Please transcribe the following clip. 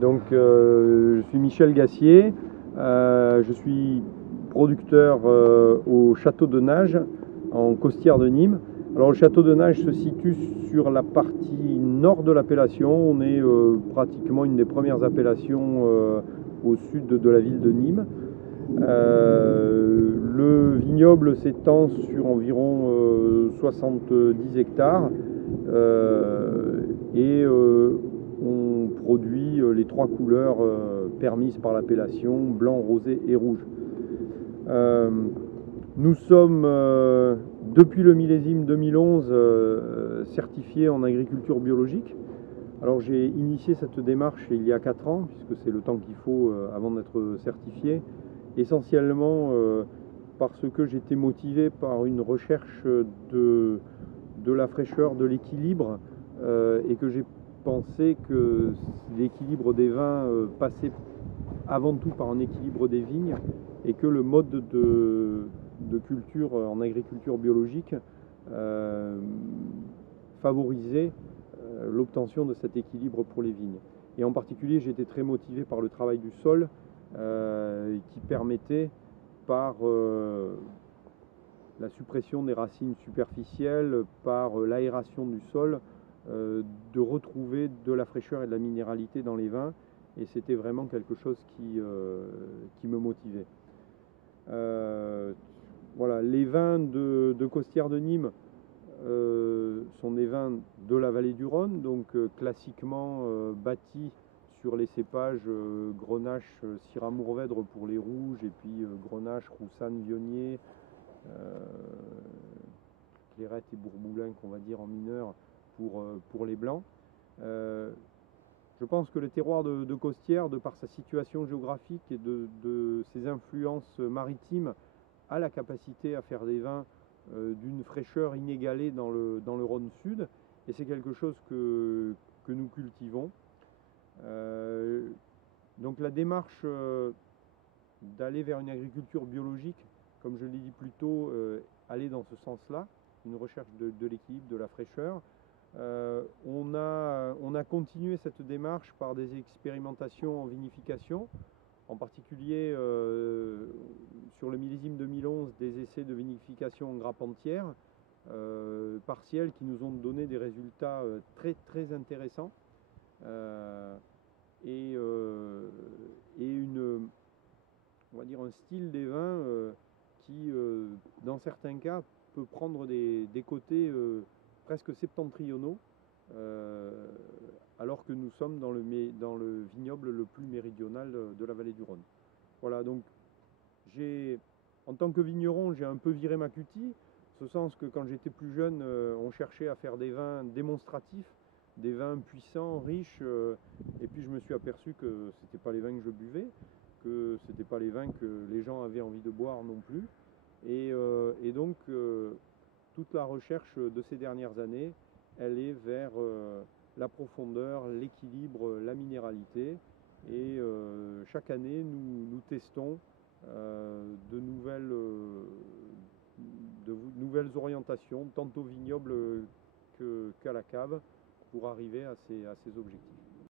Donc, je suis Michel Gassier, je suis producteur au château de Nage, en Costières de Nîmes. Alors, le château de Nage se situe sur la partie nord de l'appellation. On est pratiquement une des premières appellations au sud de la ville de Nîmes. Le vignoble s'étend sur environ 70 hectares et on produit les trois couleurs permises par l'appellation, blanc, rosé et rouge. Nous sommes, depuis le millésime 2011, certifiés en agriculture biologique. Alors j'ai initié cette démarche il y a 4 ans, puisque c'est le temps qu'il faut avant d'être certifié, essentiellement parce que j'étais motivé par une recherche de la fraîcheur, de l'équilibre, et que j'ai pensé que l'équilibre des vins passait avant tout par un équilibre des vignes, et que le mode de culture en agriculture biologique favorisait l'obtention de cet équilibre pour les vignes. Et en particulier, j'ai été très motivé par le travail du sol qui permettait, par la suppression des racines superficielles, par l'aération du sol, de retrouver de la fraîcheur et de la minéralité dans les vins. Et c'était vraiment quelque chose qui me motivait. Voilà, les vins de Costières de Nîmes sont des vins de la vallée du Rhône, donc classiquement bâtis sur les cépages Grenache, Syrah Mourvèdre pour les rouges, et puis Grenache, Roussanne, Viognier, Clairette et Bourboulin, qu'on va dire en mineur, pour les blancs. Je pense que le terroir de Costières, de par sa situation géographique et de ses influences maritimes, a la capacité à faire des vins d'une fraîcheur inégalée dans le Rhône Sud, et c'est quelque chose que nous cultivons. Donc la démarche d'aller vers une agriculture biologique, comme je l'ai dit plus tôt, aller dans ce sens-là, une recherche de l'équilibre, de la fraîcheur. On a continué cette démarche par des expérimentations en vinification, en particulier sur le millésime 2011, des essais de vinification en grappe entière, partiels, qui nous ont donné des résultats très très intéressants, et on va dire un style des vins qui, dans certains cas, peut prendre des côtés presque septentrionaux, alors que nous sommes dans le vignoble le plus méridional de la vallée du Rhône. Voilà, donc en tant que vigneron, j'ai un peu viré ma cutie, en ce sens que quand j'étais plus jeune, on cherchait à faire des vins démonstratifs, des vins puissants, riches, et puis je me suis aperçu que ce n'était pas les vins que je buvais, que ce n'était pas les vins que les gens avaient envie de boire non plus. Et donc, toute la recherche de ces dernières années, elle est vers la profondeur, l'équilibre, la minéralité. Et chaque année, nous testons de nouvelles orientations, tant au vignoble qu'à la cave, pour arriver à ces objectifs.